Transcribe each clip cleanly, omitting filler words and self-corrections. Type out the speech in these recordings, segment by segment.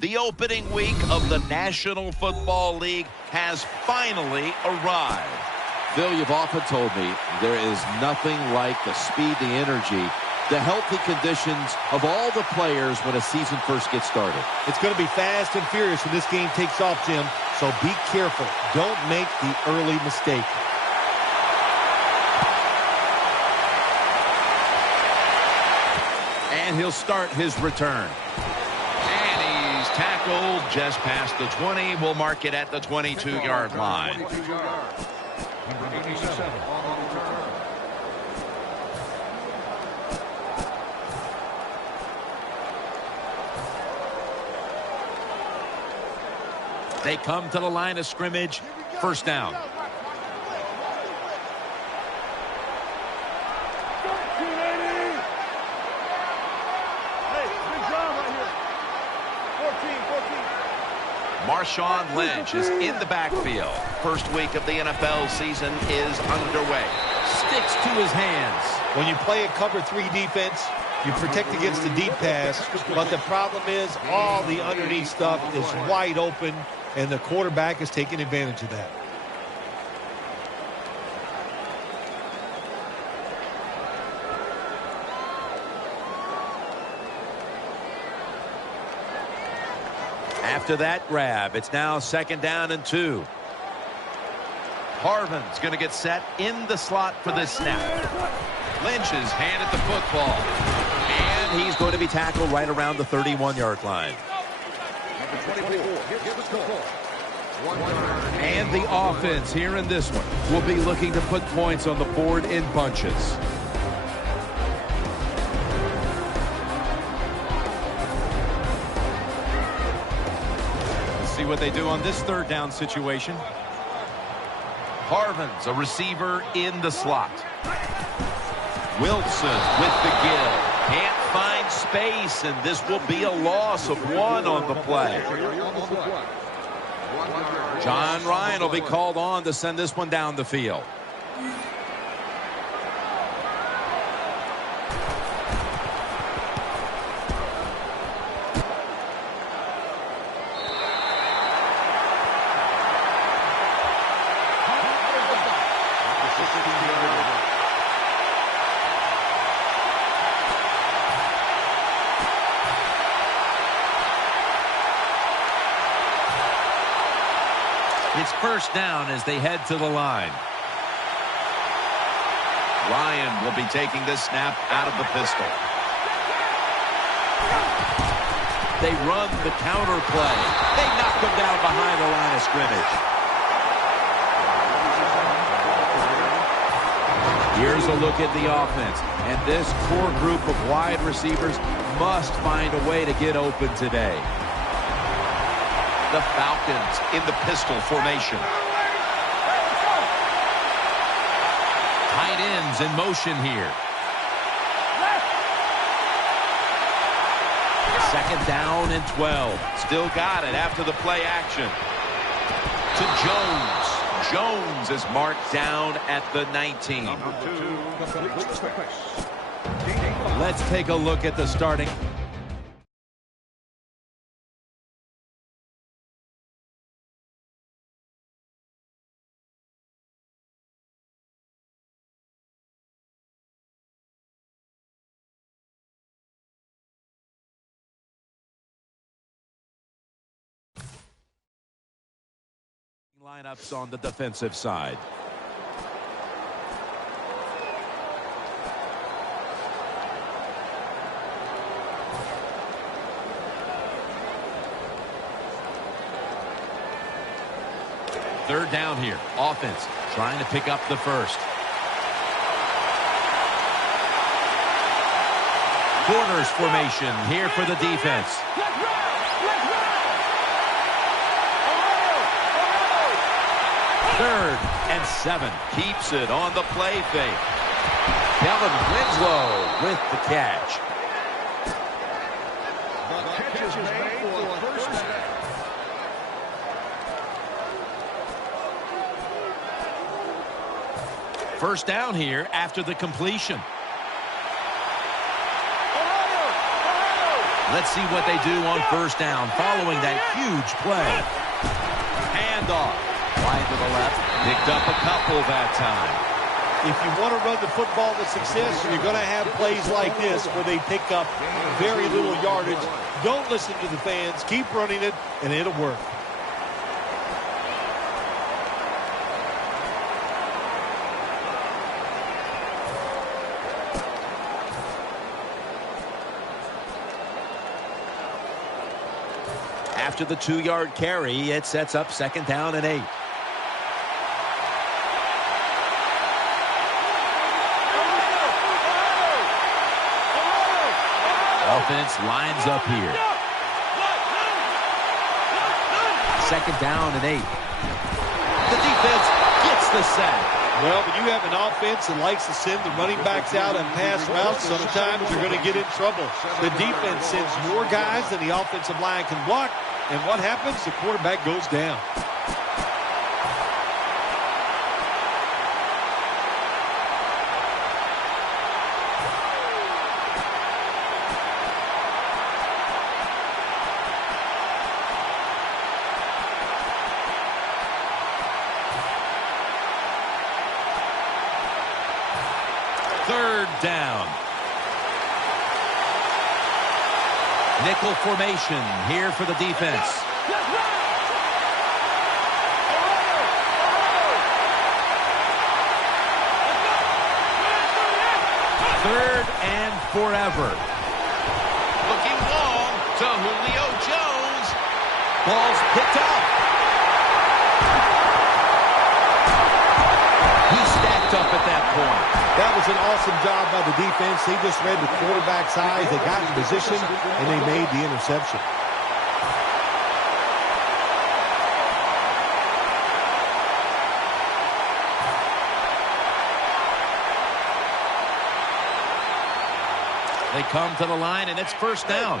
The opening week of the National Football League has finally arrived. Phil, you've often told me there is nothing like the speed, the energy, the healthy conditions of all the players when a season first gets started. It's going to be fast and furious when this game takes off, Jim. So be careful. Don't make the early mistake. And he'll start his return. And he's tackled just past the 20. We'll mark it at the 22-yard line. They come to the line of scrimmage. First down. Marshawn Lynch is in the backfield. First week of the NFL season is underway. Sticks to his hands. When you play a cover 3 defense, you protect against the deep pass, but the problem is all the underneath stuff is wide open, and the quarterback is taking advantage of that. After that grab, it's now 2nd down and 2. Harvin's going to get set in the slot for this snap. Lynch is handed the football. And he's going to be tackled right around the 31-yard line. And the offense here in this one will be looking to put points on the board in bunches. Let's see what they do on this 3rd down situation. Harvin's a receiver in the slot. Wilson with the give. Can't find space, and this will be a loss of 1 on the play. John Ryan will be called on to send this one down the field. It's first down as they head to the line. Ryan will be taking this snap out of the pistol. They run the counter play. They knock him down behind the line of scrimmage. Here's a look at the offense. And this core group of wide receivers must find a way to get open today. The Falcons in the pistol formation. Tight ends in motion here. 2nd down and 12. Still got it after the play action. To Jones. Jones is marked down at the 19. Let's take a look at the starting. Lineups on the defensive side. Third down here. Offense trying to pick up the first. Corners formation here for the defense. 3rd and 7. Keeps it on the play fake. Kellen Winslow with the catch. The catch is made for first down. First down here after the completion. Let's see what they do on first down following that huge play. Handoff. Wide to the left. Picked up a couple that time. If you want to run the football with success, you're going to have plays like this where they pick up very little yardage. Don't listen to the fans. Keep running it, and it'll work. After the 2-yard carry, it sets up 2nd down and 8. Offense lines up here. 2nd down and 8. The defense gets the sack. Well, when you have an offense that likes to send the running backs out and pass routes, sometimes you're going to get in trouble. The defense sends more guys than the offensive line can block, and what happens? The quarterback goes down. Third down. Nickel formation here for the defense. Third and forever. Looking long to Julio Jones. Ball's picked up. He stacked up at that point. That was an awesome job by the defense. They just read the quarterback's eyes. They got in position, and they made the interception. They come to the line, and it's first down.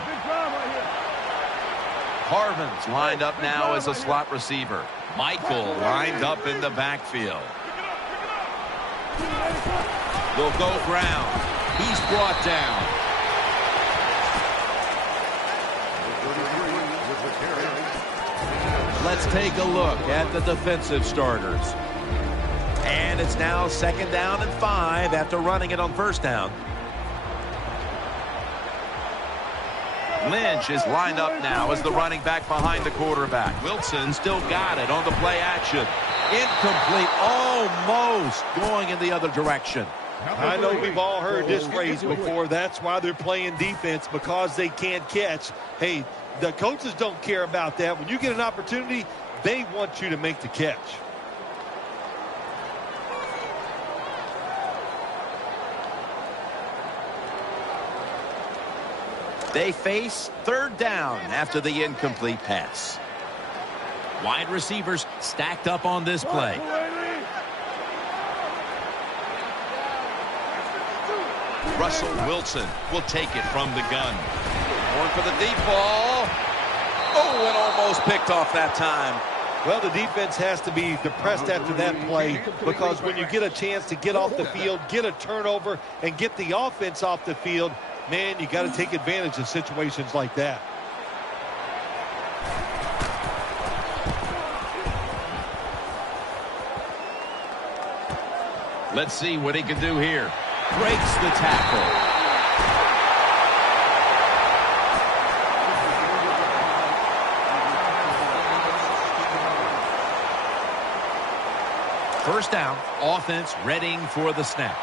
Harvin's lined up now as a slot receiver. Michael lined up in the backfield. Will go ground. He's brought down. Let's take a look at the defensive starters. And it's now 2nd down and 5 after running it on first down. Lynch is lined up now as the running back behind the quarterback. Wilson still got it on the play action. Incomplete, almost going in the other direction. I know we've all heard this phrase before. That's why they're playing defense, because they can't catch. Hey, the coaches don't care about that. When you get an opportunity, they want you to make the catch. They face third down after the incomplete pass. Wide receivers stacked up on this play. Russell Wilson will take it from the gun. Going for the deep ball. Oh, and almost picked off that time. Well, the defense has to be depressed after that play, because when you get a chance to get off the field, get a turnover, and get the offense off the field, man, you got to take advantage of situations like that. Let's see what he can do here. Breaks the tackle. First down, offense readying for the snap.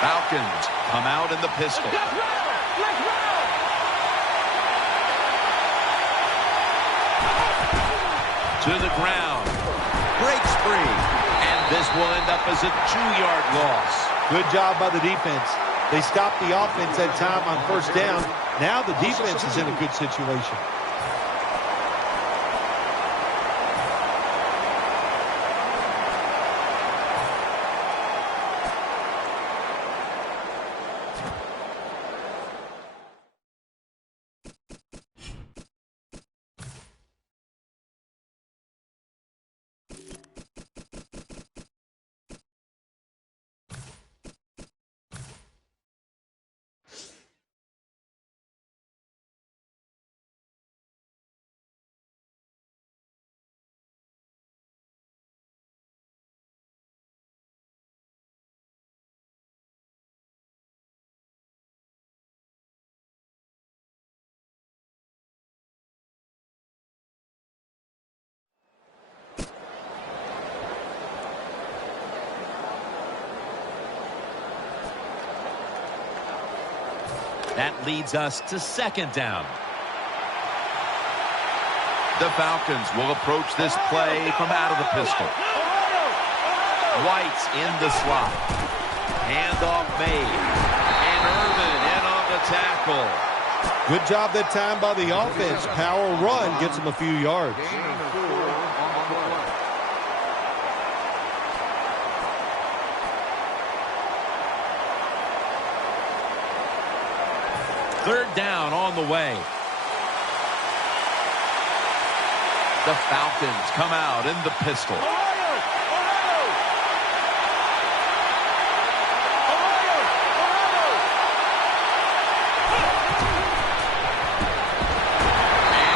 Falcons come out in the pistol. To the ground. Breaks free. And this will end up as a 2-yard loss. Good job by the defense. They stopped the offense that time on first down. Now the defense is in a good situation. That leads us to second down. The Falcons will approach this play from out of the pistol. White's in the slot. Handoff made. And Irvin in on the tackle. Good job that time by the offense. Power run gets them a few yards. Third down on the way. The Falcons come out in the pistol. And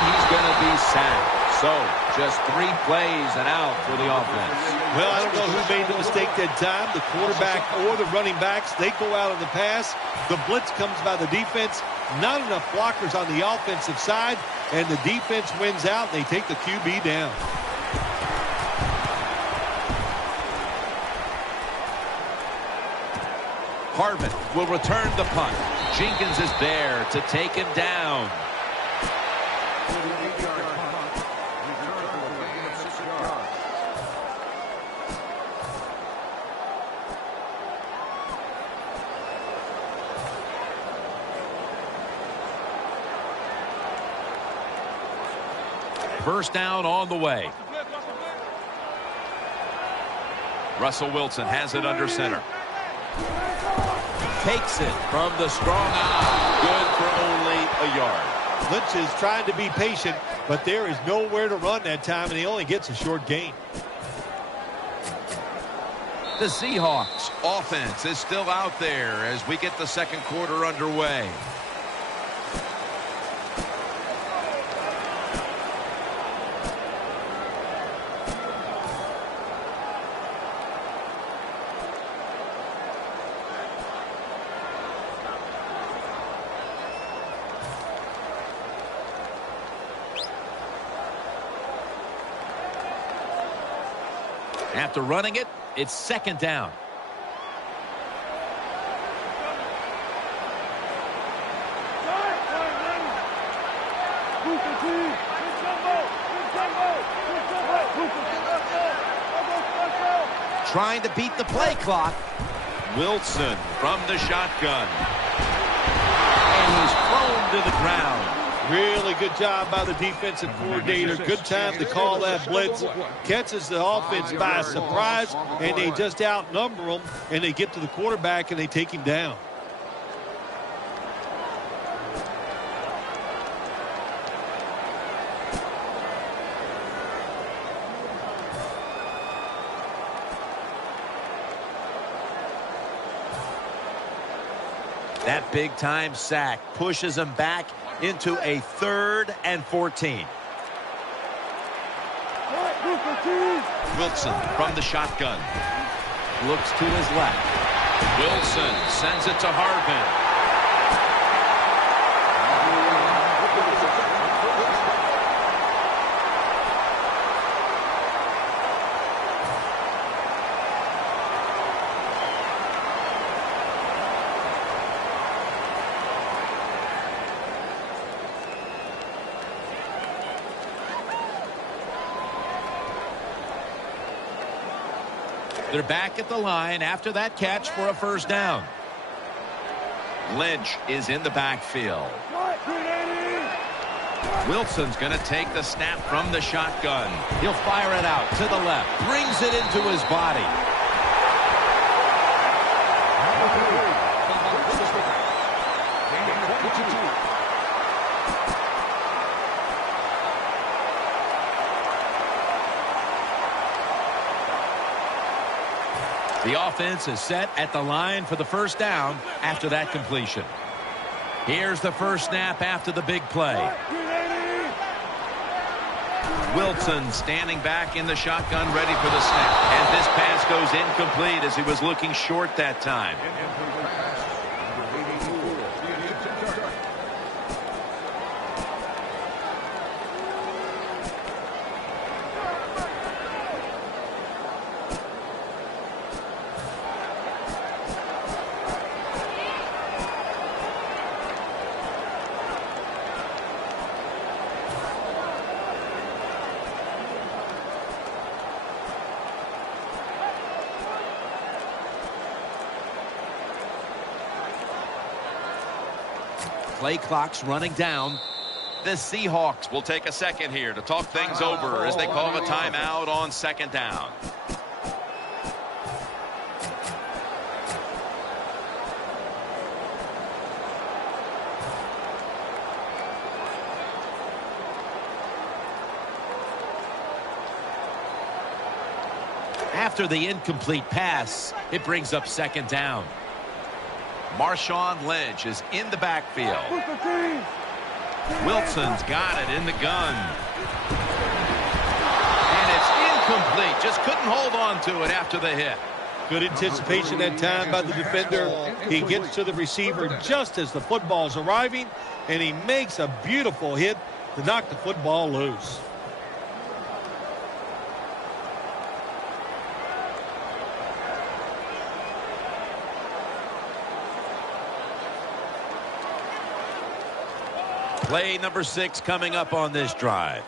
he's going to be sacked. So, just 3 plays and out for the offense. Well, I don't know who made the mistake that time. The quarterback or the running backs. They go out on the pass. The blitz comes by the defense. Not enough blockers on the offensive side. And the defense wins out. They take the QB down. Harvin will return the punt. Jenkins is there to take him down. First down on the way. Russell Wilson has it under center. Takes it from the strong eye. Good for only a yard. Lynch is trying to be patient, but there is nowhere to run that time, and he only gets a short gain. The Seahawks offense is still out there as we get the second quarter underway. After running it, it's second down. Trying to beat the play clock. Wilson from the shotgun. And he's thrown to the ground. Really good job by the defensive coordinator. Good time to call that blitz. Catches the offense by surprise, and they just outnumber them, and they get to the quarterback, and they take him down. That big-time sack pushes him back into a 3rd and 14. Wilson from the shotgun. Looks to his left. Wilson sends it to Harvin. They're back at the line after that catch for a first down. Lynch is in the backfield. Wilson's going to take the snap from the shotgun. He'll fire it out to the left. Brings it into his body. The offense is set at the line for the first down after that completion. Here's the first snap after the big play. Wilson standing back in the shotgun ready for the snap. And this pass goes incomplete as he was looking short that time. Play clock's running down. The Seahawks will take a second here to talk things over as they call a timeout on second down. After the incomplete pass, it brings up second down. Marshawn Lynch is in the backfield. Wilson's got it in the gun. And it's incomplete. Just couldn't hold on to it after the hit. Good anticipation that time by the defender. He gets to the receiver just as the football's arriving, and he makes a beautiful hit to knock the football loose. Play number 6 coming up on this drive.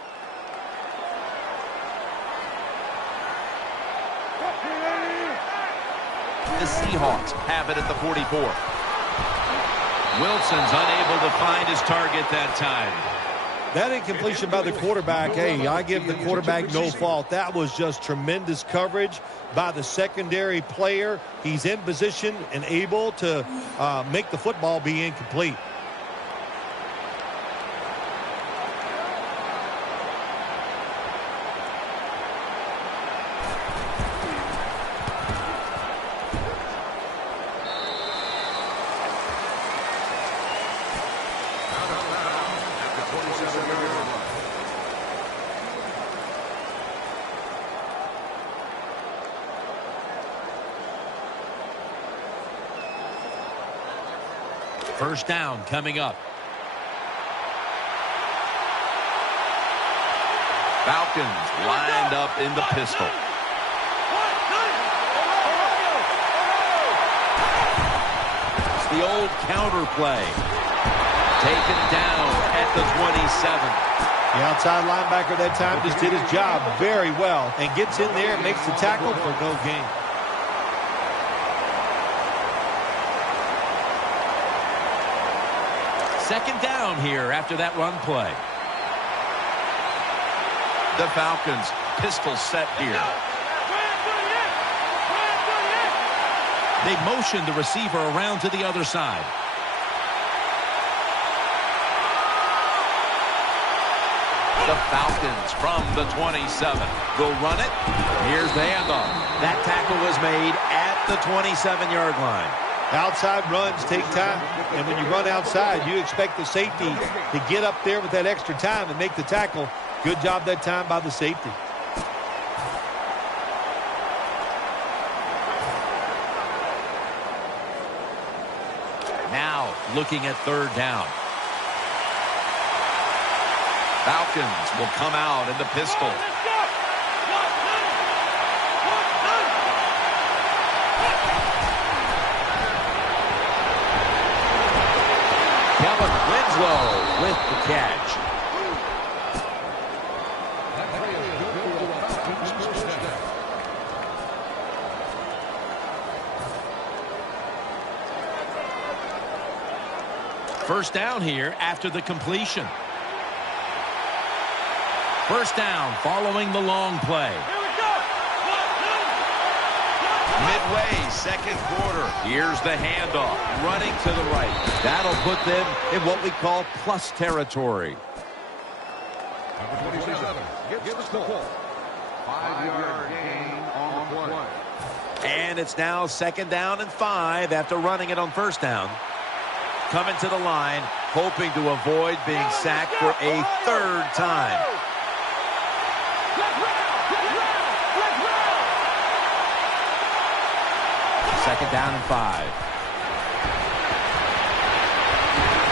The Seahawks have it at the 44. Wilson's unable to find his target that time. That incompletion by the quarterback, hey, I give the quarterback no fault. That was just tremendous coverage by the secondary player. He's in position and able to make the football be incomplete. First down coming up. Falcons lined up in the pistol. It's the old counter play. Taken down at the 27. The outside linebacker that time just did his job very well and gets in there and makes the tackle for no gain. Second down here after that run play. The Falcons pistol set here. They motion the receiver around to the other side. The Falcons from the 27. They'll run it. Here's the handoff. That tackle was made at the 27-yard line. Outside runs take time, and when you run outside, you expect the safety to get up there with that extra time and make the tackle. Good job that time by the safety. Now looking at third down. Falcons will come out in the pistol. Winslow with the catch. First down here after the completion. First down following the long play. Midway, second quarter. Here's the handoff. Running to the right. That'll put them in what we call plus territory. Number 27 gets the ball. 5-yard gain on the play. And it's now second down and 5 after running it on first down. Coming to the line, hoping to avoid being sacked for a third time. Second down and 5.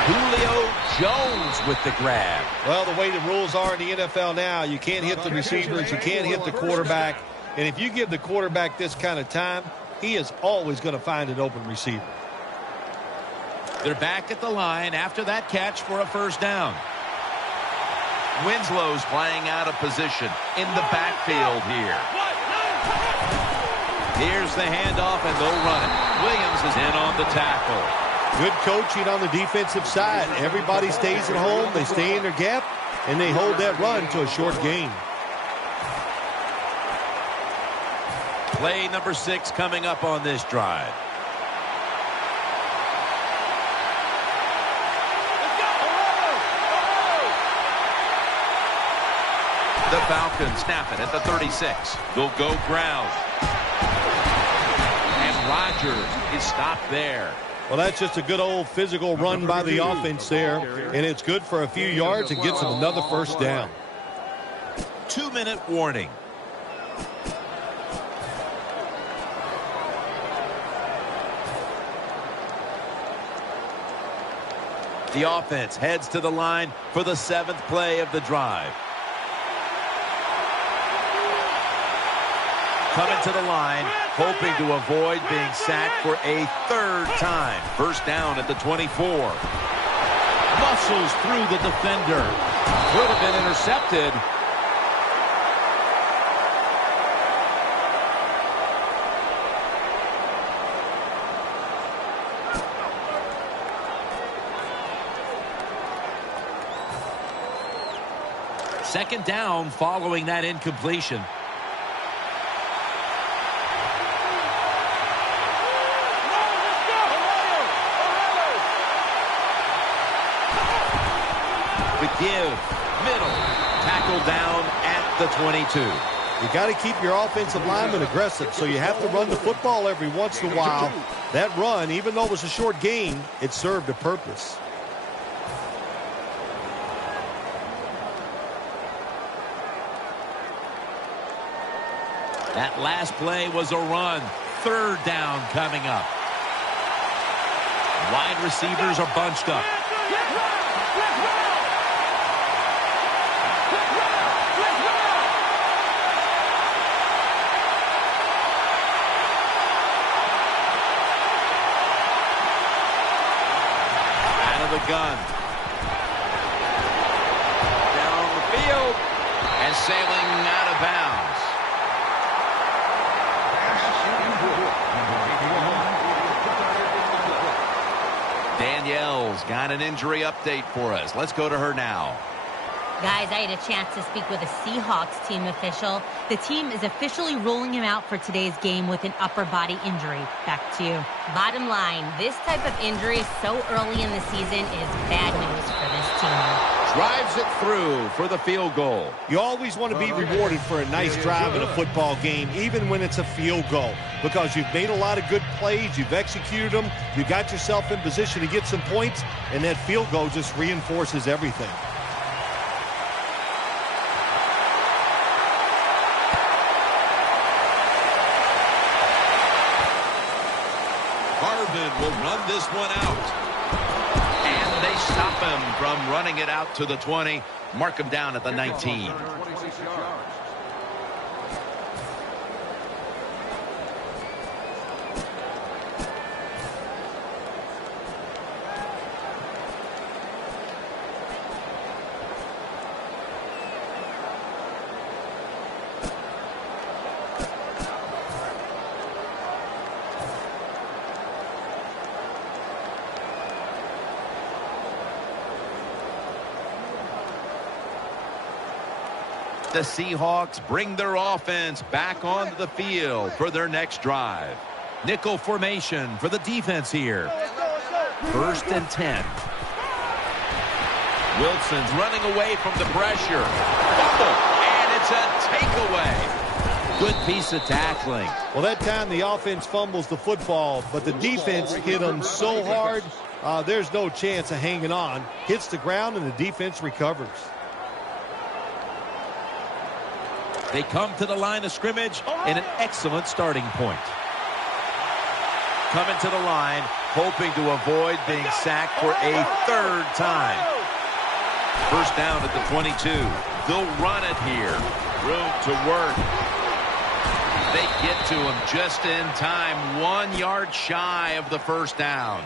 Julio Jones with the grab. Well, the way the rules are in the NFL now, you can't hit the receivers, you can't hit the quarterback. And if you give the quarterback this kind of time, he is always going to find an open receiver. They're back at the line after that catch for a first down. Winslow's playing out of position in the backfield here. Here's the handoff, and they'll run it. Williams is in on the tackle. Good coaching on the defensive side. Everybody stays at home. They stay in their gap, and they hold that run to a short gain. Play number 6 coming up on this drive. The Falcons snap it at the 36. They'll go ground. And Rodgers is stopped there. Well, that's just a good old physical run by the offense there. And it's good for a few yards and gets them another first down. 2-minute warning. The offense heads to the line for the 7th play of the drive. Coming to the line, hoping to avoid being sacked for a 3rd time. First down at the 24. Muscles through the defender. Could have been intercepted. Second down following that incompletion. The give, middle, tackle down at the 22. You got to keep your offensive lineman aggressive, so you have to run the football every once in a while. That run, even though it was a short gain, it served a purpose. That last play was a run. 3rd down coming up. Wide receivers are bunched up. Out of the gun. Down the field. And sailing out of bounds. Danielle's got an injury update for us. Let's go to her now. Guys, I had a chance to speak with a Seahawks team official. The team is officially ruling him out for today's game with an upper body injury. Back to you. Bottom line, this type of injury so early in the season is bad news for this team. Drives it through for the field goal. You always want to be rewarded for a nice drive in a football game, even when it's a field goal, because you've made a lot of good plays, you've executed them, you got yourself in position to get some points, and that field goal just reinforces everything. Harvin will run this one out. And they stop him from running it out to the 20. Mark him down at the 19. The Seahawks bring their offense back onto the field for their next drive. Nickel formation for the defense here. 1st and 10. Wilson's running away from the pressure. Fumble, and it's a takeaway. Good piece of tackling. Well, that time the offense fumbles the football, but the defense hit them so hard, there's no chance of hanging on. Hits the ground, and the defense recovers. They come to the line of scrimmage in an excellent starting point. Coming to the line, hoping to avoid being sacked for a 3rd time. First down at the 22. They'll run it here. Room to work. They get to him just in time. 1 yard shy of the first down.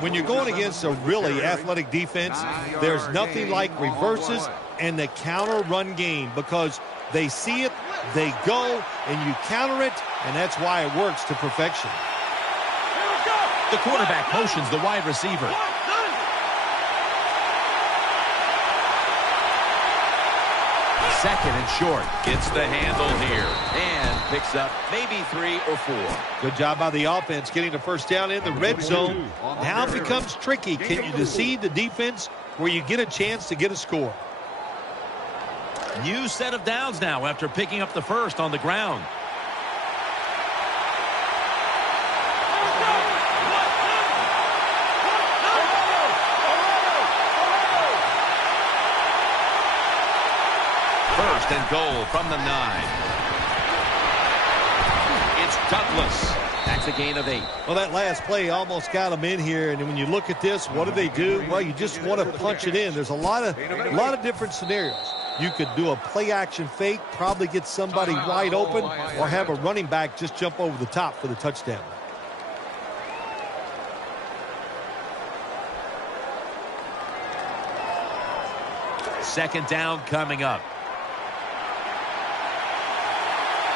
When you're going against a really athletic defense, there's nothing like reverses and the counter run game, because they see it, they go, and you counter it, and that's why it works to perfection. The quarterback motions the wide receiver. Second and short. Gets the handle here and picks up maybe 3 or 4. Good job by the offense getting the first down in the red zone. Now it becomes tricky. Can you deceive the defense where you get a chance to get a score? New set of downs now after picking up the first on the ground. First and goal from the 9. It's Douglas. That's a gain of 8. Well, that last play almost got them in here. And when you look at this, what do? Well, you just want to punch it in. There's a lot of different scenarios. You could do a play-action fake, probably get somebody wide open, or have a running back just jump over the top for the touchdown. Second down coming up.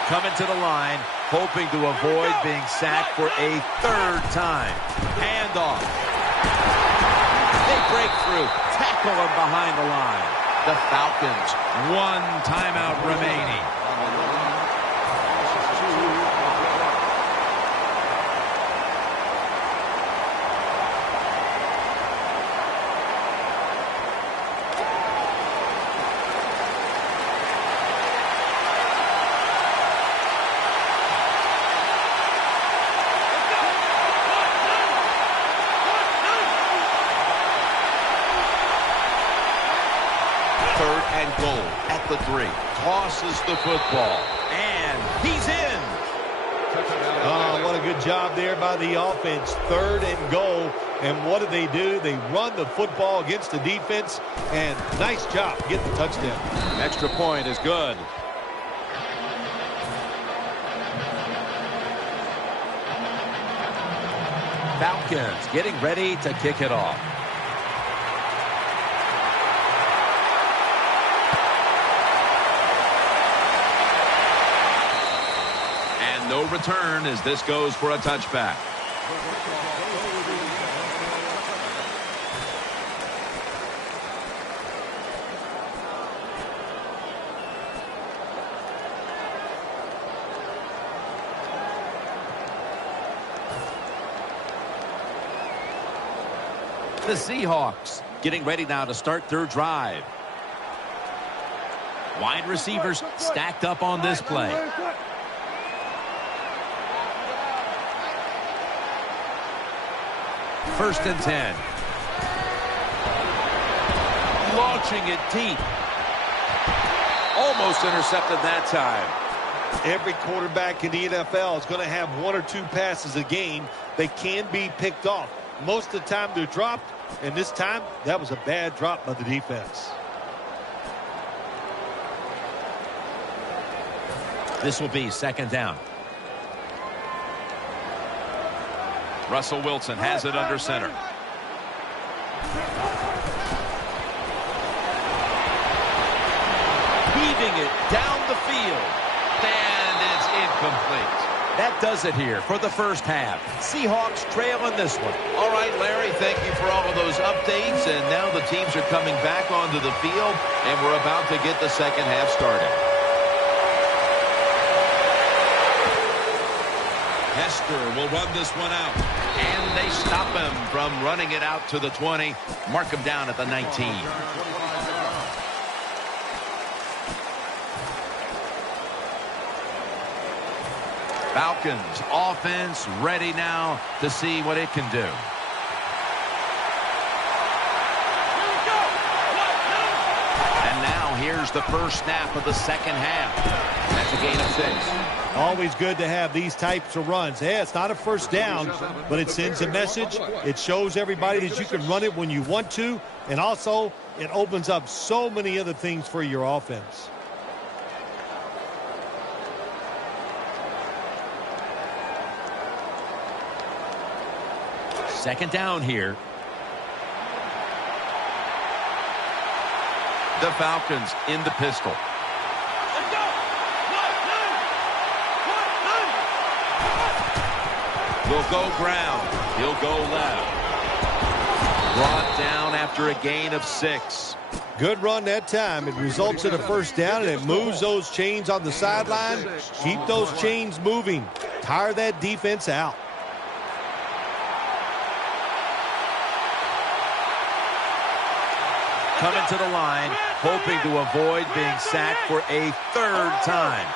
Coming to the line, hoping to avoid being sacked for a third time. Handoff. They break through, tackle him behind the line. The Falcons, 1 timeout remaining. Third and goal at the 3. Tosses the football. And he's in. Oh, what a good job there by the offense. Third and goal. And what do? They run the football against the defense. And nice job getting the touchdown. Extra point is good. Falcons getting ready to kick it off. No return as this goes for a touchback. The Seahawks getting ready now to start their drive. Wide receivers stacked up on this play. First and 10. Launching it deep. Almost intercepted that time. Every quarterback in the NFL is going to have 1 or 2 passes a game. They can be picked off. Most of the time they're dropped, and this time that was a bad drop by the defense. This will be second down. Russell Wilson has it under center. Heaving it down the field. And it's incomplete. That does it here for the first half. Seahawks trail in this one. All right, Larry, thank you for all of those updates. And now the teams are coming back onto the field, and we're about to get the second half started. Hester will run this one out. And they stop him from running it out to the 20. Mark him down at the 19. Falcons offense ready now to see what it can do. And now here's the first snap of the second half. That's a gain of 6. Always good to have these types of runs. Yeah, it's not a first down, but it sends a message. It shows everybody that you can run it when you want to, and also it opens up so many other things for your offense. Second down here. The Falcons in the pistol. Will go ground. He'll go left. Brought down after a gain of 6. Good run that time. It results in a first down, and it moves those chains on the sideline. Keep those chains moving. Tire that defense out. Coming to the line, hoping to avoid being sacked for a 3rd time.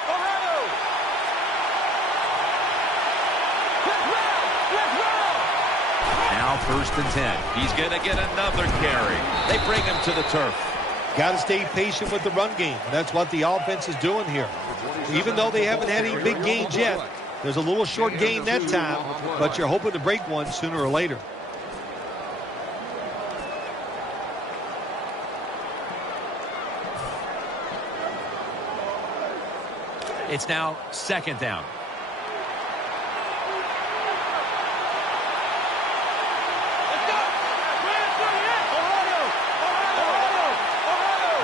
Now 1st and 10. He's going to get another carry. They bring him to the turf. Got to stay patient with the run game. That's what the offense is doing here. Even though they haven't had any big gains yet, there's a little short gain that time, but you're hoping to break one sooner or later. It's now 2nd down.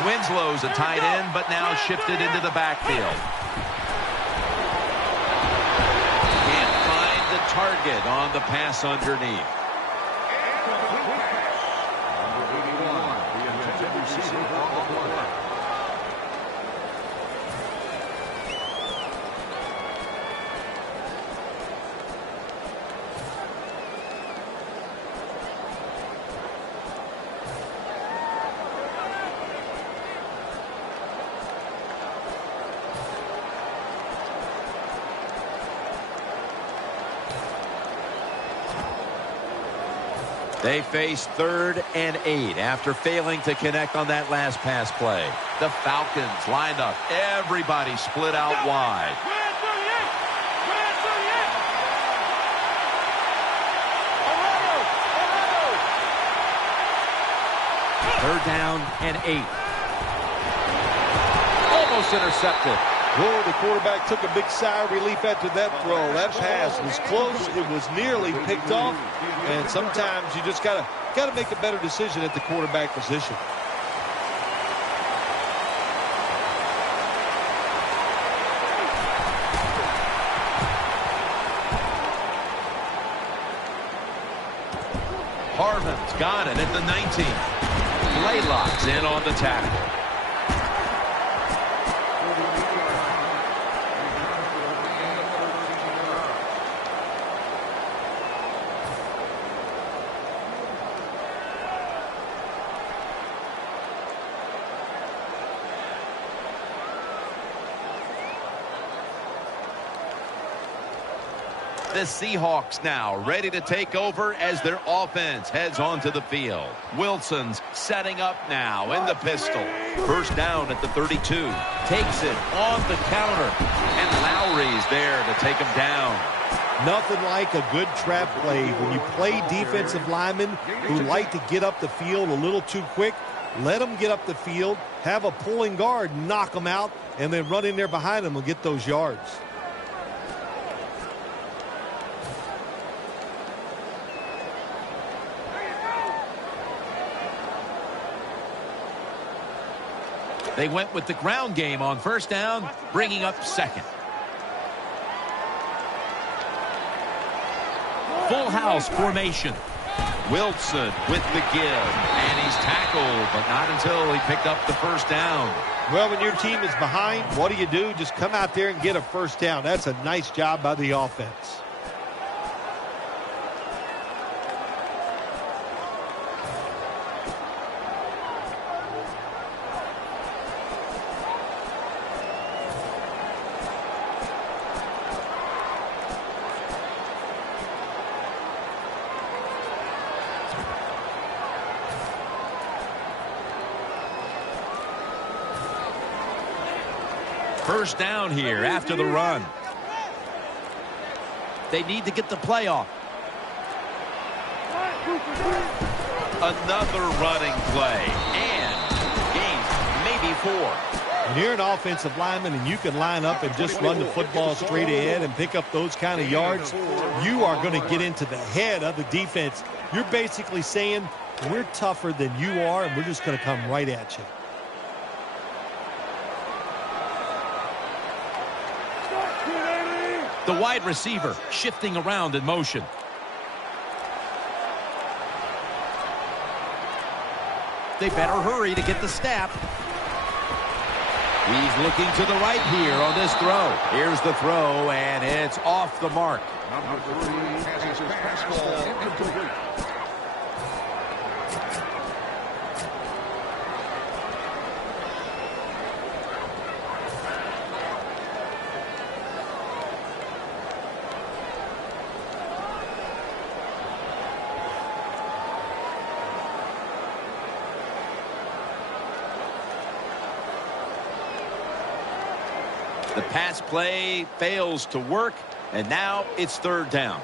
Winslow's a tight end, but now shifted into the backfield. Can't find the target on the pass underneath. They face 3rd and 8 after failing to connect on that last pass play. The Falcons lined up. Everybody split out wide. Third down and 8. Almost intercepted. Oh, the quarterback took a big sigh of relief after that throw. That pass was close. It was nearly picked off. And sometimes you just gotta make a better decision at the quarterback position. Harvin's got it at the 19. Blaylock's in on the tackle. The Seahawks now ready to take over as their offense heads onto the field. Wilson's setting up now in the pistol. First down at the 32. Takes it on the counter. And Lowry's there to take him down. Nothing like a good trap play. When you play defensive linemen who like to get up the field a little too quick, let them get up the field, have a pulling guard, knock them out, and then run in there behind them and get those yards. They went with the ground game on first down, bringing up 2nd. Full house formation. Wilson with the give. And he's tackled, but not until he picked up the first down. Well, when your team is behind, what do? Just come out there and get a first down. That's a nice job by the offense. First down here after the run. They need to get the play off. Another running play. And gains maybe 4. When you're an offensive lineman and you can line up and just run the football straight ahead and pick up those kind of yards, you are going to get into the head of the defense. You're basically saying, we're tougher than you are, and we're just going to come right at you. The wide receiver shifting around in motion. they better hurry to get the snap. He's looking to the right here on this throw. Here's the throw, and it's off the mark. Number 3 has his fastball incomplete. The pass play fails to work, and now it's third down.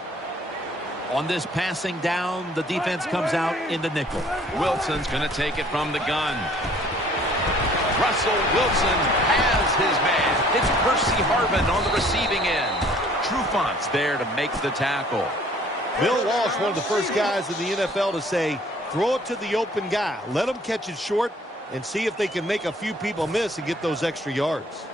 On this passing down, the defense comes out in the nickel. Wilson's going to take it from the gun. Russell Wilson has his man. It's Percy Harvin on the receiving end. Trufant's there to make the tackle. Bill Walsh, one of the first guys in the NFL to say, throw it to the open guy. Let him catch it short and see if they can make a few people miss and get those extra yards.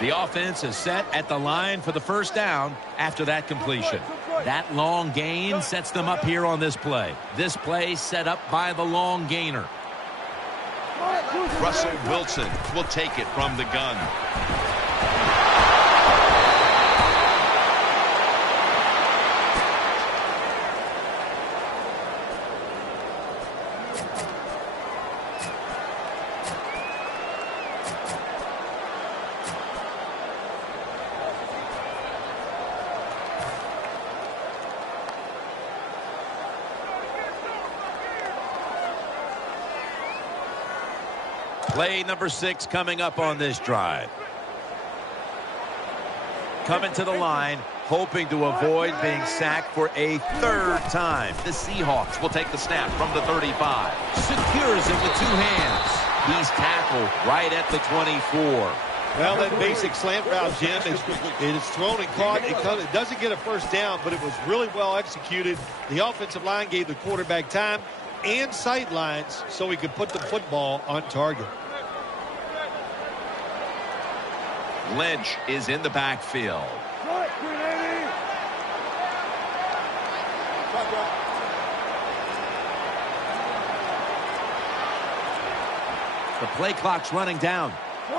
The offense is set at the line for the first down after that completion. That long gain sets them up here on this play. This play set up by the long gainer. Russell Wilson will take it from the gun. Play number 6 coming up on this drive. Coming to the line, hoping to avoid being sacked for a third time. The Seahawks will take the snap from the 35. Secures it with 2 hands. He's tackled right at the 24. Well, that basic slant route, Jim, is thrown and caught. It doesn't get a first down, but it was really well executed. The offensive line gave the quarterback time and sight lines so he could put the football on target. Lynch is in the backfield. The play clock's running down. To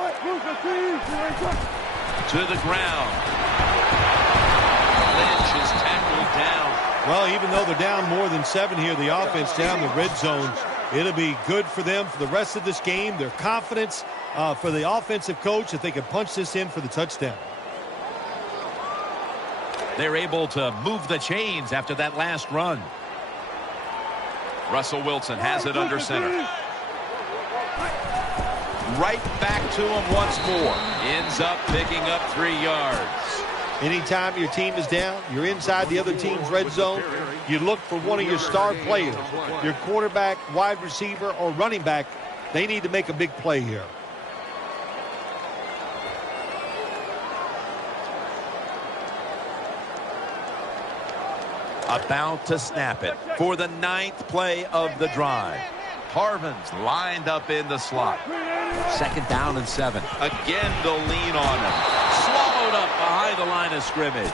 the ground. Lynch is tackled down. Well, even though they're down more than 7 here, the offense down the red zone, it'll be good for them for the rest of this game. Their confidence for the offensive coach that they can punch this in for the touchdown. They're able to move the chains after that last run. Russell Wilson has it under center. Right back to him once more. Ends up picking up 3 yards. Anytime your team is down, you're inside the other team's red zone, you look for one of your star players, your quarterback, wide receiver, or running back. They need to make a big play here. About to snap it for the 9th play of the drive. Harvin's lined up in the slot. 2nd down and 7. Again, they'll lean on him. Swallowed up behind the line of scrimmage.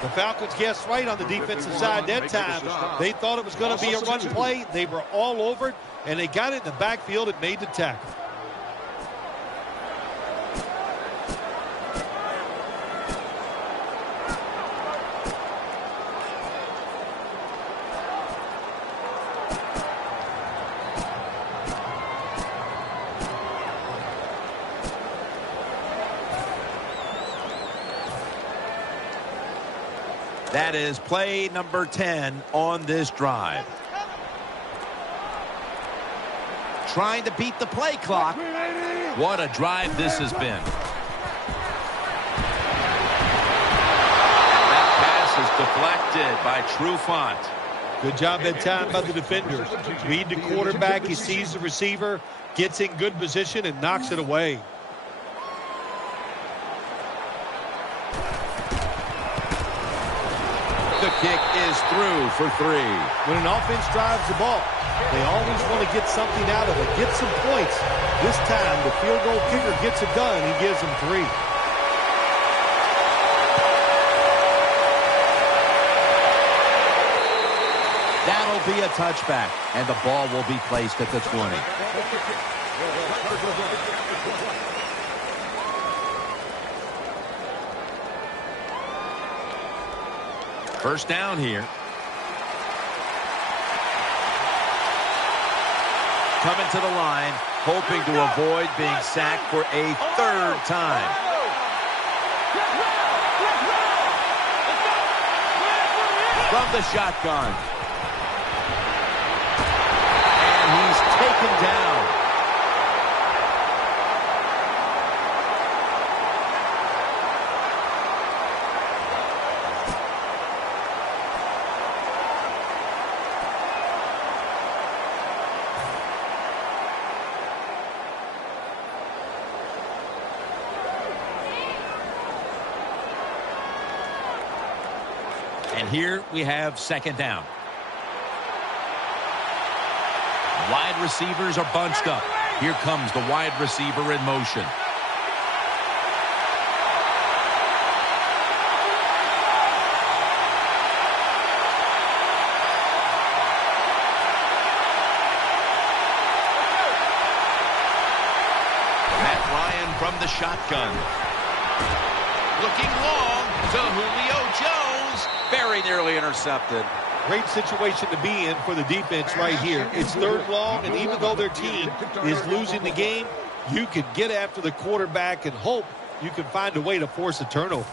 The Falcons guessed right on the defensive side that time. They thought it was going to be a run play. They were all over it, and they got it in the backfield and made the tackle. That is play number 10 on this drive. Trying to beat the play clock. What a drive this has been. That pass is deflected by Trufant. Good job that time by the defenders. Read the quarterback. He sees the receiver, gets in good position, and knocks it away. The kick is is through for 3. When an offense drives the ball, they always want to get something out of it, get some points. This time, the field goal kicker gets it done. He gives them 3. That'll be a touchback, and the ball will be placed at the 20. First down here. Coming to the line, hoping to avoid being sacked for a 3rd time. From the shotgun. And he's taken down. And here we have 2nd down. Wide receivers are bunched up. Here comes the wide receiver in motion. Matt Ryan from the shotgun. Looking long to Julio Jones. Very nearly intercepted. Great situation to be in for the defense right here. It's 3rd long, and even though their team is losing the game, you can get after the quarterback and hope you can find a way to force a turnover.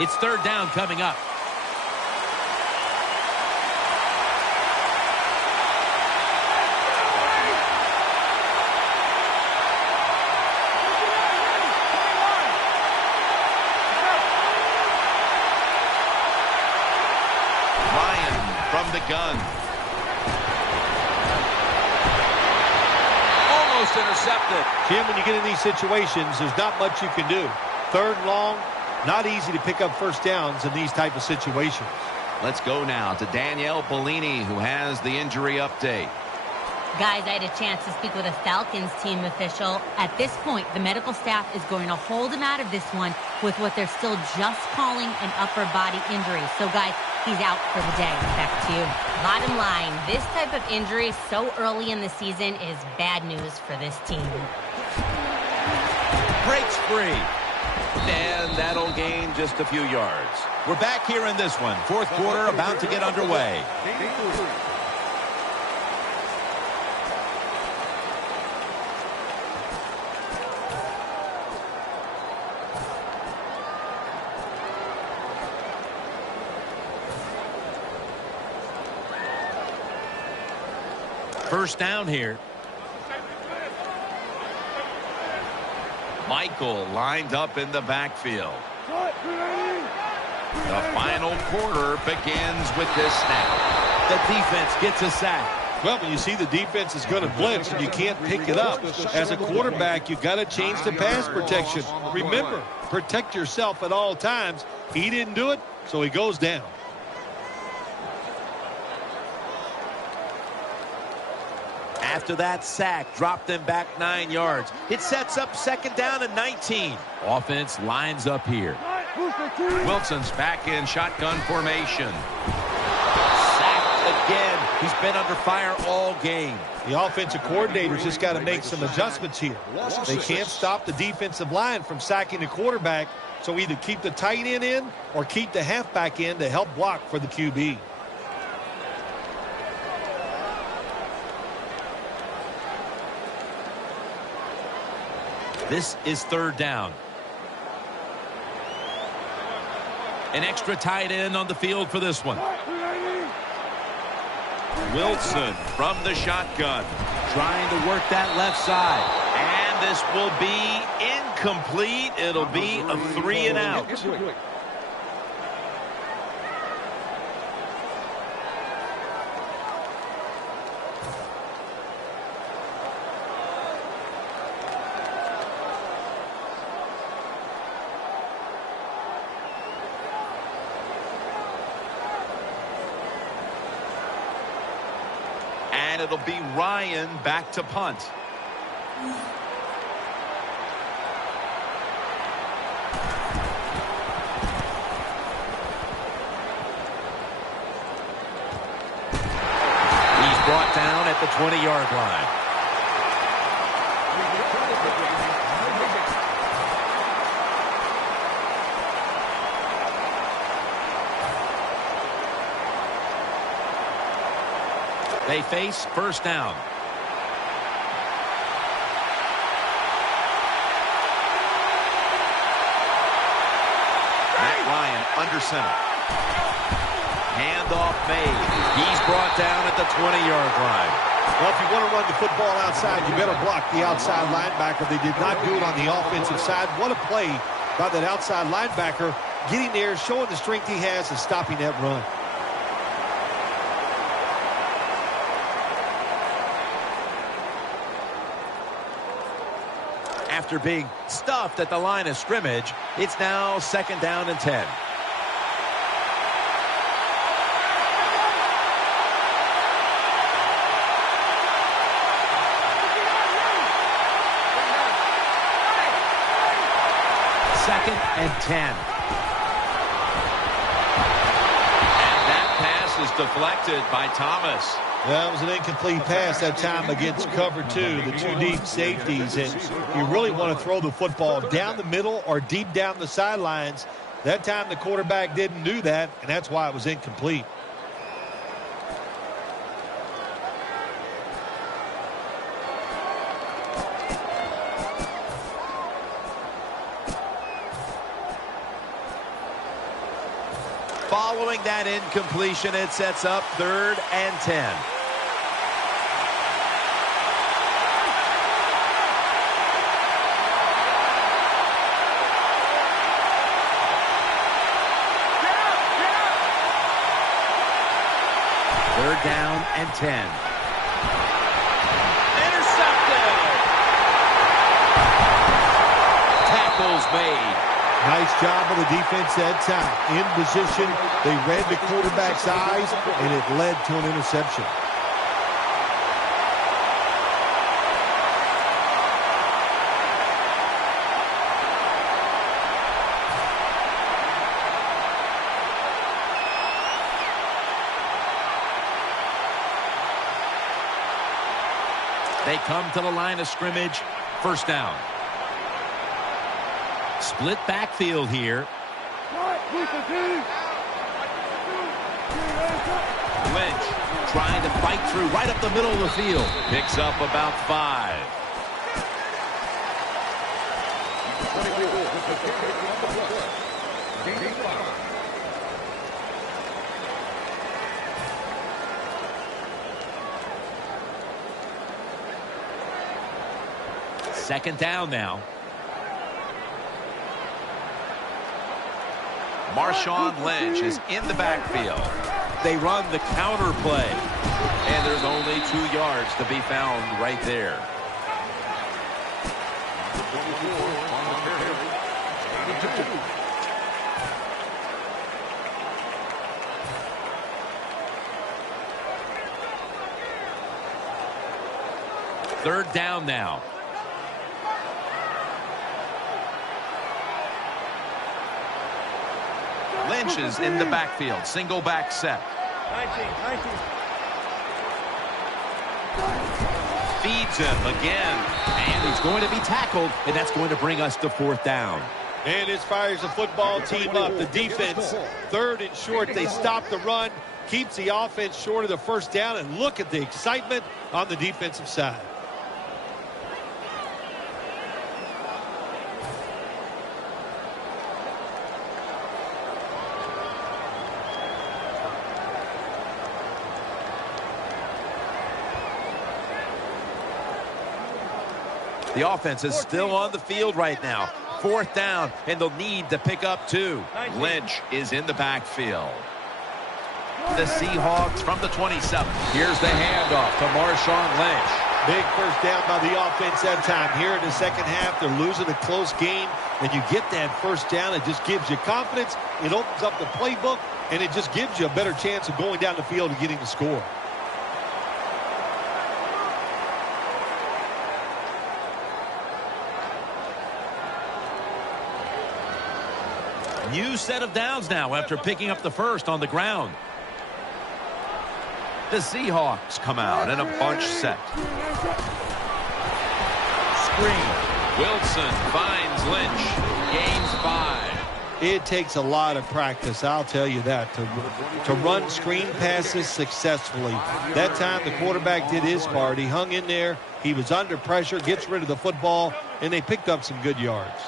It's 3rd down coming up. From the gun. Almost intercepted. Jim, when you get in these situations, there's not much you can do. 3rd and long, not easy to pick up first downs in these type of situations. Let's go now to Danielle Bellini, who has the injury update. Guys, I had a chance to speak with a Falcons team official. At this point, the medical staff is going to hold him out of this one with what they're still just calling an upper body injury. So, guys, he's out for the day. Back to you. Bottom line, this type of injury so early in the season is bad news for this team. Breaks free. And that'll gain just a few yards. We're back here in this one. 4th quarter about to get underway. First down here. Michael lined up in the backfield. The final quarter begins with this snap. The defense gets a sack. Well, when you see the defense is going to blitz and you can't pick it up, as a quarterback, you've got to change the pass protection. Remember, protect yourself at all times. He didn't do it, so he goes down. After that sack, dropped them back 9 yards. It sets up 2nd down and 19. Offense lines up here. Wilson's back in shotgun formation. Sacked again. He's been under fire all game. The offensive coordinator's just got to make some adjustments here. They can't stop the defensive line from sacking the quarterback, so either keep the tight end in or keep the halfback in to help block for the QB. This is 3rd down. An extra tight end on the field for this one. Wilson from the shotgun. Trying to work that left side. And this will be incomplete. It'll be a 3 and out. And it'll be Ryan back to punt. He's brought down at the 20-yard line. They face first down. Matt Ryan under center. Handoff made. He's brought down at the 20-yard line. Well, if you want to run the football outside, you better block the outside linebacker. They did not do it on the offensive side. What a play by that outside linebacker, getting there, showing the strength he has and stopping that run. After being stuffed at the line of scrimmage, it's now second down and 10. Second and 10. And that pass is deflected by Thomas. That was an incomplete pass that time against cover two, the two deep safeties. And you really want to throw the football down the middle or deep down the sidelines. That time the quarterback didn't do that, and that's why it was incomplete. Following that incompletion, it sets up third and 10. Third down and 10. Intercepted! Tackles made. Nice job of the defense that time. In position, they read the quarterback's eyes, and it led to an interception. They come to the line of scrimmage, first down. Split backfield here. Lynch trying to fight through right up the middle of the field. Picks up about 5. Second down now. Marshawn Lynch is in the backfield. They run the counter play. And there's only 2 yards to be found right there. Third down now. Lynch is in the backfield. Single back set. 19. Feeds him again. And he's going to be tackled. And that's going to bring us to fourth down. And this fires the football team up. The defense, third and short. They stop the run. Keeps the offense short of the first down. And look at the excitement on the defensive side. The offense is still on the field right now. Fourth down, and they'll need to pick up 2. Lynch is in the backfield. The Seahawks from the 27. Here's the handoff to Marshawn Lynch. Big first down by the offense that time. Here in the second half, they're losing a close game. And you get that first down, it just gives you confidence. It opens up the playbook, and it just gives you a better chance of going down the field and getting the score. New set of downs now after picking up the first on the ground. The Seahawks come out in a bunch set. Screen. Wilson finds Lynch. Gains 5. It takes a lot of practice, I'll tell you that, to run screen passes successfully. That time the quarterback did his part. He hung in there. He was under pressure, gets rid of the football, and they picked up some good yards.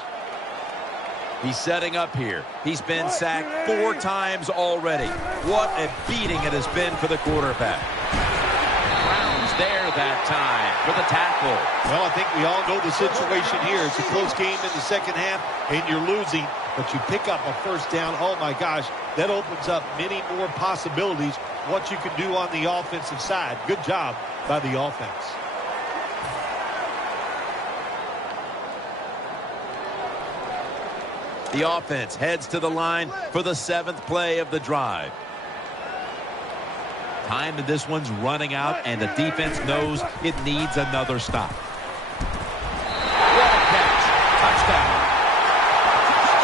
He's setting up here. He's been sacked 4 times already. What a beating it has been for the quarterback. Brown's there that time for the tackle. Well, I think we all know the situation here. It's a close game in the second half, and you're losing, but you pick up a first down. Oh, my gosh, that opens up many more possibilities, what you can do on the offensive side. Good job by the offense. The offense heads to the line for the 7th play of the drive. Time in this one's running out, and the defense knows it needs another stop. What a catch. Touchdown.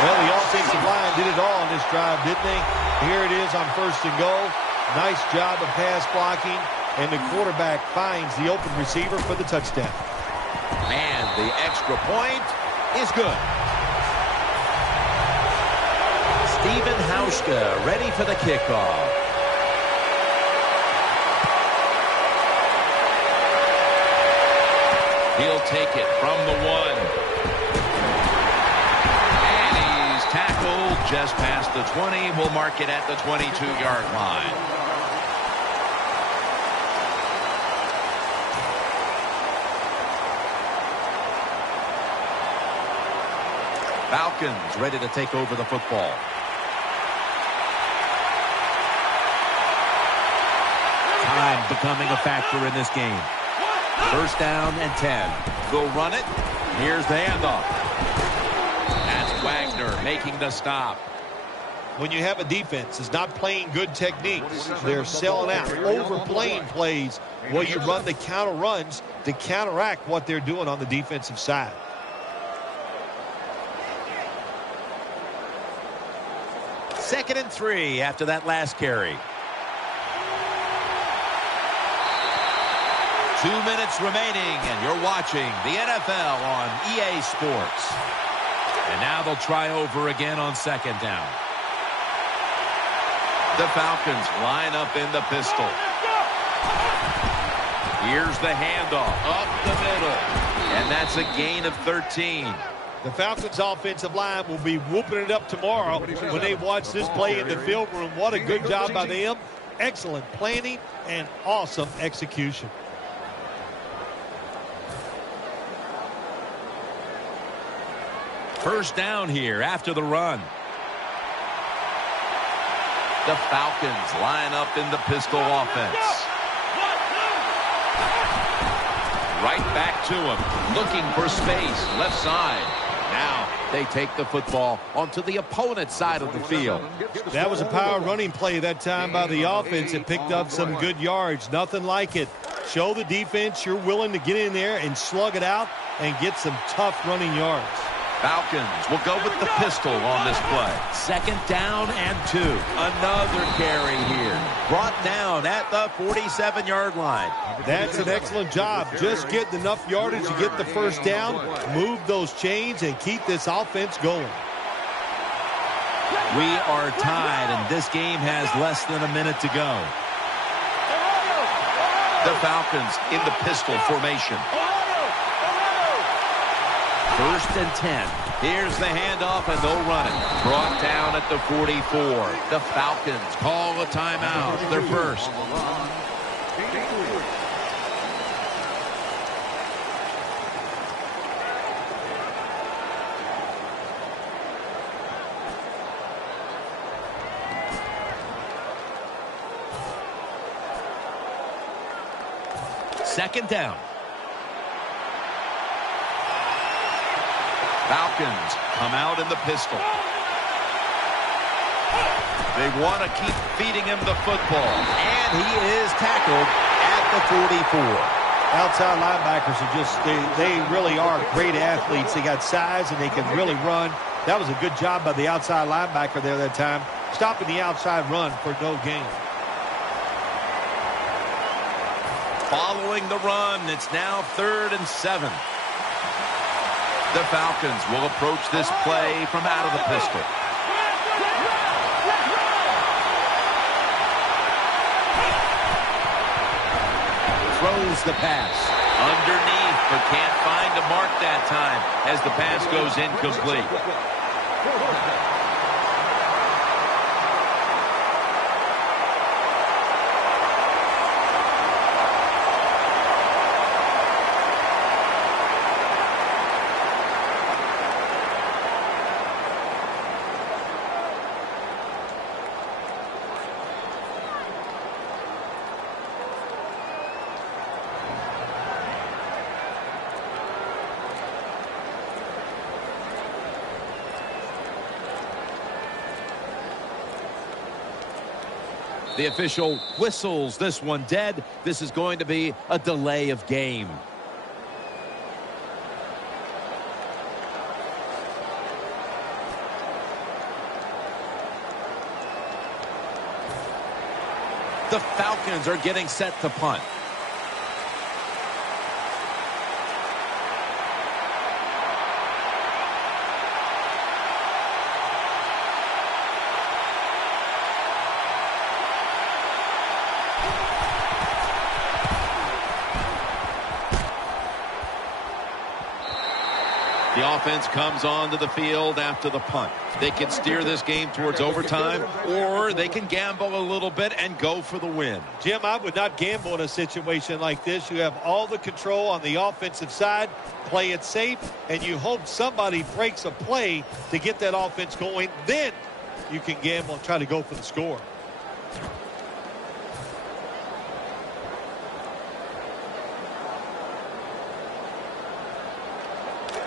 Well, the offensive line did it all on this drive, didn't they? Here it is on 1st and goal. Nice job of pass blocking, and the quarterback finds the open receiver for the touchdown. And the extra point is good. Steven Hauschka ready for the kickoff. He'll take it from the 1. And he's tackled just past the 20. We'll mark it at the 22-yard line. Falcons ready to take over the football. Time becoming a factor in this game. 1st down and 10. They'll run it. Here's the handoff. That's Wagner making the stop. When you have a defense that's not playing good techniques, they're selling out, overplaying plays. Well, you run the counter runs to counteract what they're doing on the defensive side. Second and 3 after that last carry. 2 minutes remaining, and you're watching the NFL on EA Sports. And now they'll try over again on 2nd down. The Falcons line up in the pistol. Here's the handoff up the middle, and that's a gain of 13. The Falcons' offensive line will be whooping it up tomorrow when they watch this play in the film room. What a good job by them. Excellent planning and awesome execution. First down here after the run. The Falcons line up in the pistol offense. Right back to him, looking for space, left side. Now they take the football onto the opponent's side of the field. That was a power running play that time by the offense. It picked up some good yards. Nothing like it. Show the defense you're willing to get in there and slug it out and get some tough running yards. Falcons will go with the pistol on this play. 2nd down and 2. Another carry here. Brought down at the 47-yard line. That's an excellent job. Just getting enough yardage to get the first down, move those chains, and keep this offense going. We are tied, and this game has less than a minute to go. The Falcons in the pistol formation. 1st and 10. Here's the handoff, and they'll run it. Brought down at the 44. The Falcons call a timeout. Their first. Second down. Falcons come out in the pistol. They want to keep feeding him the football. And he is tackled at the 44. Outside linebackers are just, they really are great athletes. They got size and they can really run. That was a good job by the outside linebacker there that time, stopping the outside run for no gain. Following the run, it's now 3rd and 7. The Falcons will approach this play from out of the pistol. Throws the pass. Underneath, but can't find a mark that time as the pass goes incomplete. The official whistles this one dead. This is going to be a delay of game. The Falcons are getting set to punt. The offense comes onto the field after the punt. They can steer this game towards overtime, or they can gamble a little bit and go for the win. Jim, I would not gamble in a situation like this. You have all the control on the offensive side. Play it safe, and you hope somebody breaks a play to get that offense going. Then you can gamble and try to go for the score.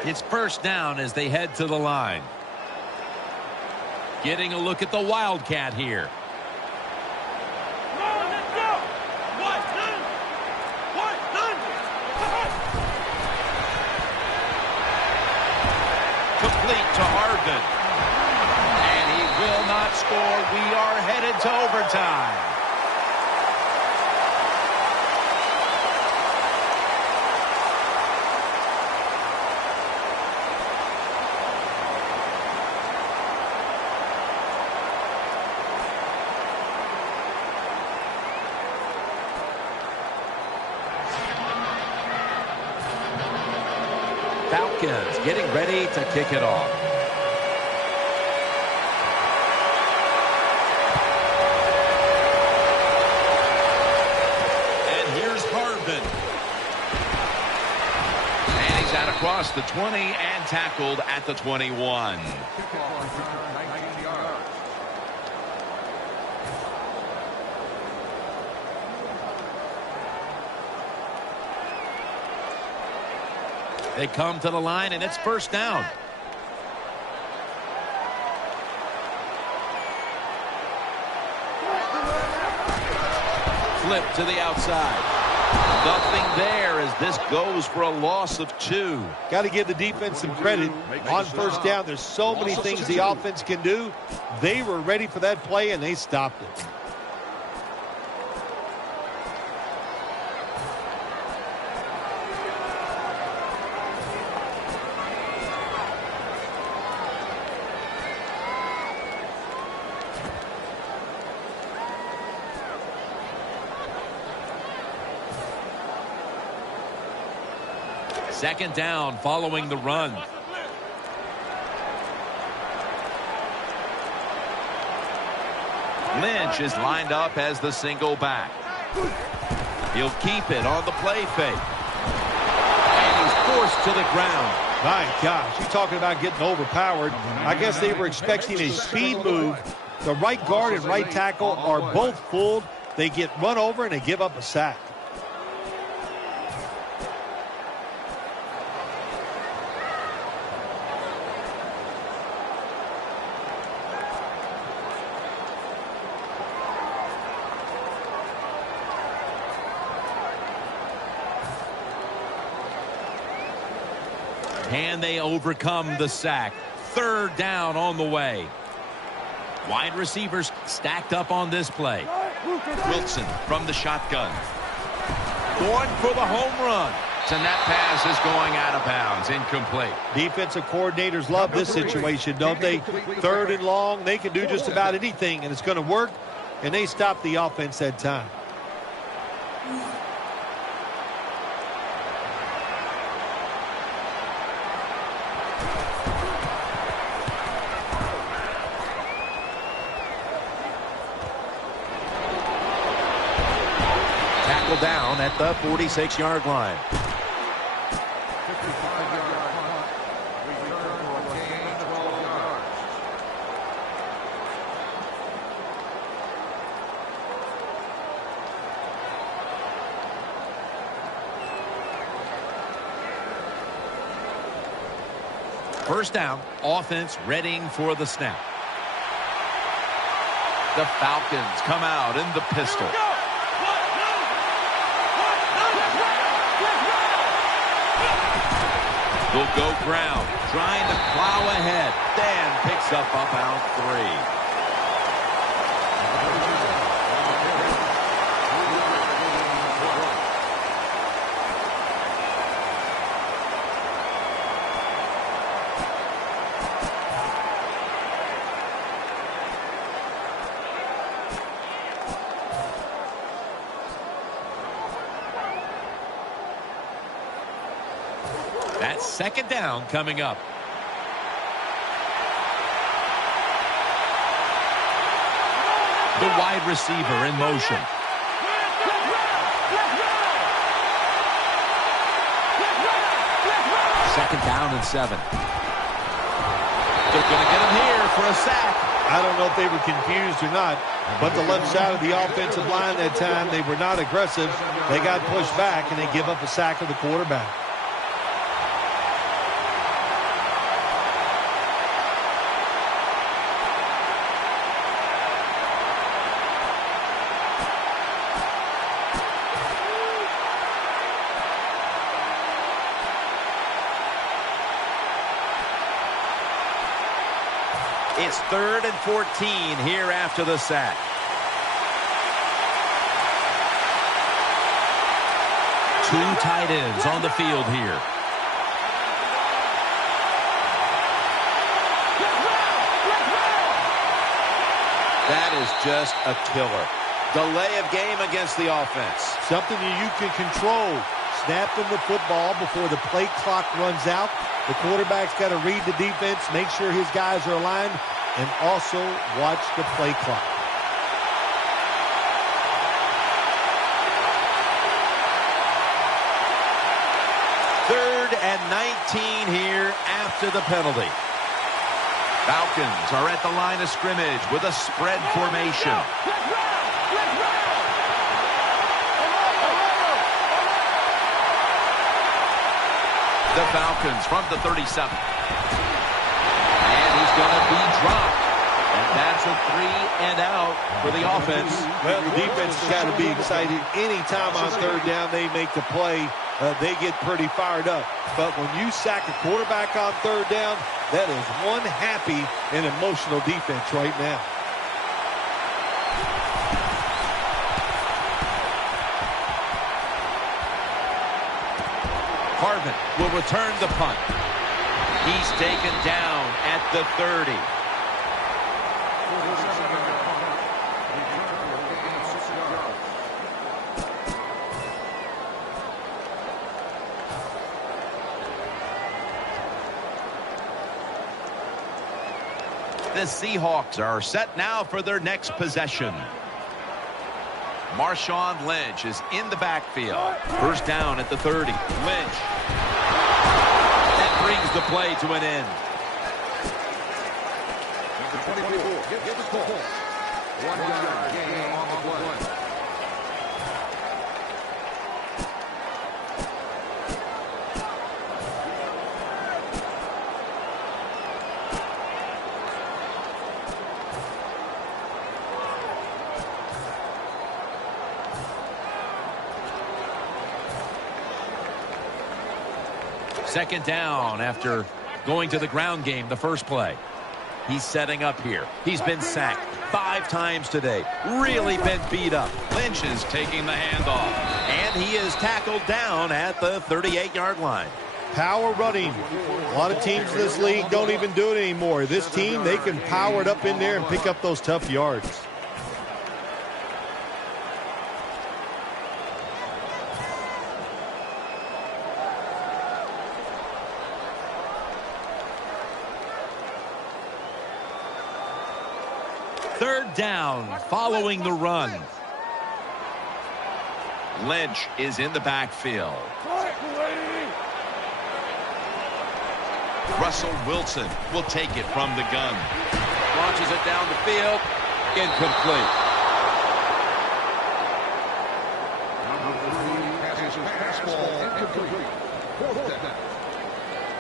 It's first down as they head to the line. Getting a look at the Wildcat here. Complete to Harvin. And he will not score. We are headed to overtime. Falcons getting ready to kick it off. And here's Harvin. And he's out across the 20 and tackled at the 21. They come to the line, and it's first down. Flip to the outside. Nothing there as this goes for a loss of 2. Got to give the defense some credit. On first down, there's so many things the offense can do. They were ready for that play, and they stopped it. Second down following the run. Lynch is lined up as the single back. He'll keep it on the play fake. And he's forced to the ground. My gosh, you're talking about getting overpowered. I guess they were expecting a speed move. The right guard and right tackle are both fooled. They get run over and they give up a sack. And they overcome the sack. Third down on the way. Wide receivers stacked up on this play. Wilson from the shotgun. Going for the home run. And that pass is going out of bounds. Incomplete. Defensive coordinators love this situation, don't they? Third and long, they can do just about anything, and it's going to work, and they stop the offense that time. Tackle down at the 46-yard line. First down, offense readying for the snap. The Falcons come out in the pistol. They'll go ground, trying to plow ahead. Dan picks up about 3. That's second down coming up. The wide receiver in motion. Second down and 7. They're going to get him here for a sack. I don't know if they were confused or not, but the left side of the offensive line that time, they were not aggressive. They got pushed back, and they give up a sack of the quarterback. It's 3rd and 14 here after the sack. Two tight ends on the field here. That is just a killer. Delay of game against the offense. Something you can control. Snapping the football before the play clock runs out. The quarterback's got to read the defense, make sure his guys are aligned, and also watch the play clock. Third and 19 here after the penalty. Falcons are at the line of scrimmage with a spread formation. The Falcons from the 37. And he's going to be dropped. And that's a 3-and-out for the offense. Well, the defense has got to be excited. Anytime on third down they make the play, they get pretty fired up. But when you sack a quarterback on third down, that is one happy and emotional defense right now. Harvin will return the punt. He's taken down at the 30. The Seahawks are set now for their next possession. Marshawn Lynch is in the backfield. First down at the 30. Lynch. That brings the play to an end. Number 24, get the ball. 1 yard gain on the play. Second down after going to the ground game the first play. He's setting up here. He's been sacked 5 times today. Really been beat up. Lynch is taking the handoff. And he is tackled down at the 38-yard line. Power running. A lot of teams in this league don't even do it anymore. This team, they can power it up in there and pick up those tough yards. Third down following the run. Lynch is in the backfield. Russell Wilson will take it from the gun. Launches it down the field. Incomplete.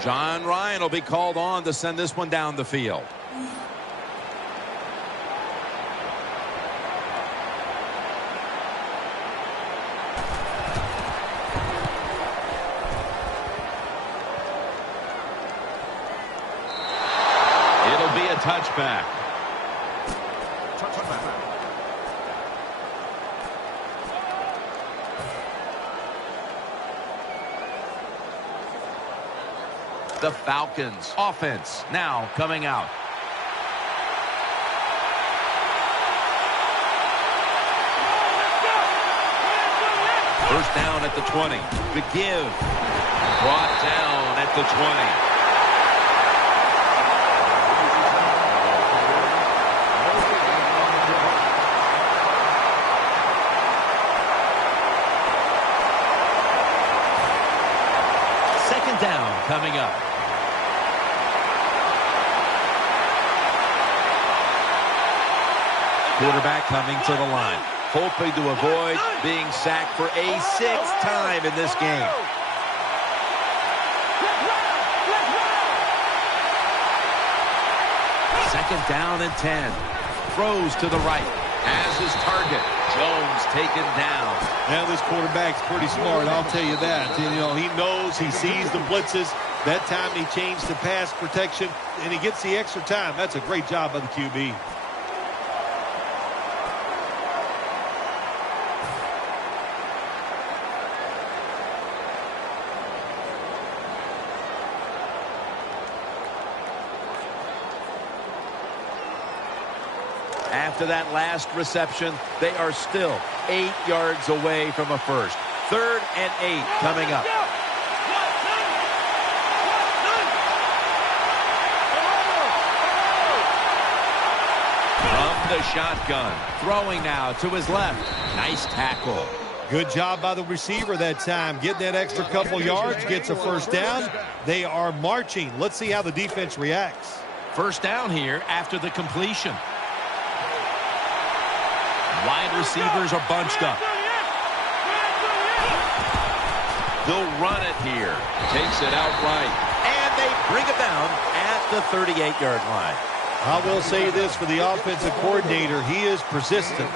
John Ryan will be called on to send this one down the field. Touchback. The Falcons offense now coming out. First down at the 20. The give. Brought down at the 20. Down coming up. Quarterback coming to the line, hoping to avoid being sacked for a 6th time in this game. Second down and 10. Throws to the right. Has his target. Jones taken down. Now this quarterback's pretty smart, I'll tell you that. You know, he knows, he sees the blitzes. That time he changed to pass protection, and he gets the extra time. That's a great job by the QB. After that last reception, they are still 8 yards away from a first. 3rd and 8 coming up. From the shotgun, throwing now to his left. Nice tackle. Good job by the receiver that time. Getting that extra couple yards, gets a first down. They are marching. Let's see how the defense reacts. First down here after the completion. Wide receivers are bunched up. They'll run it here. Takes it outright. And they bring it down at the 38-yard line. I will say this for the offensive coordinator. He is persistent.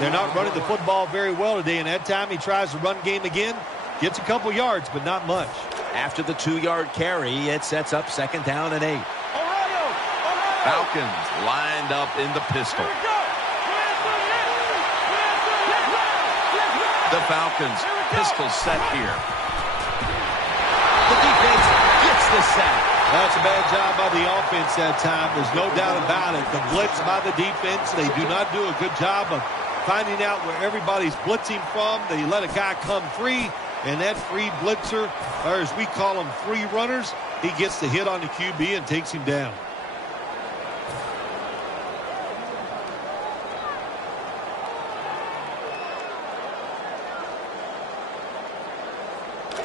They're not running the football very well today, and that time he tries to run game again. Gets a couple yards, but not much. After the 2-yard carry, it sets up 2nd down and 8. Falcons lined up in the pistol. The Falcons pistol set here. The defense gets the sack. That's a bad job by the offense that time. There's no doubt about it. The blitz by the defense, they do not do a good job of finding out where everybody's blitzing from. They let a guy come free, and that free blitzer, or as we call them, free runners, he gets the hit on the QB and takes him down.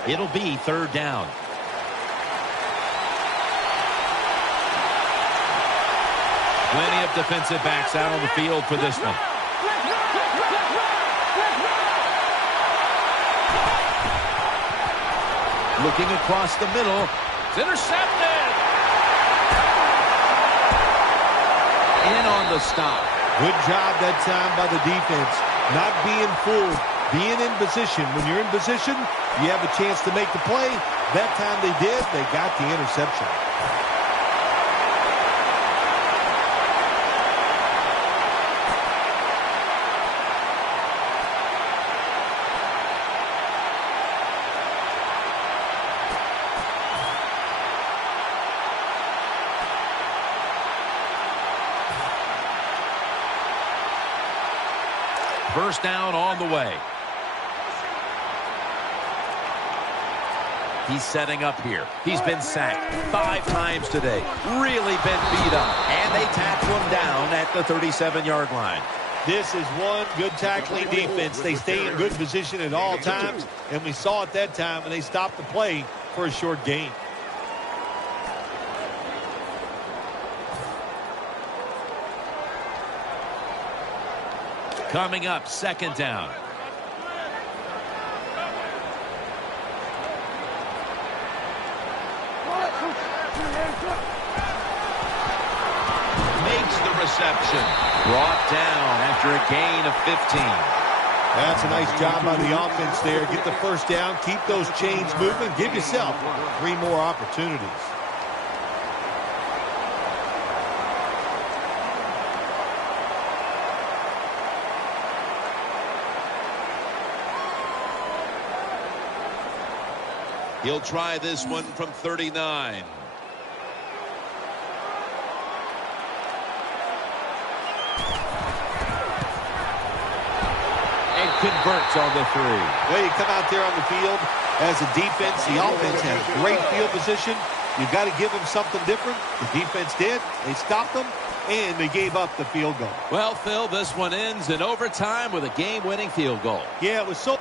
It'll be 3rd down. Plenty of defensive backs out on the field for this one. Looking across the middle. It's intercepted. In on the stop. Good job that time by the defense. Not being fooled. Being in position. When you're in position, you have a chance to make the play. That time they did. They got the interception. First down on the way. He's setting up here. He's been sacked 5 times today. Really been beat up. And they tackle him down at the 37-yard line. This is one good tackling defense. They stay in good position at all times, and we saw it that time, and they stopped the play for a short gain. Coming up, second down. Makes the reception. Brought down after a gain of 15. That's a nice job by the offense there. Get the first down, keep those chains moving, give yourself 3 more opportunities. He'll try this one from 39. And converts on the 3. Well, you come out there on the field as a defense. The offense has great field position. You've got to give them something different. The defense did. They stopped them, and they gave up the field goal. Well, Phil, this one ends in overtime with a game-winning field goal. Yeah, it was so...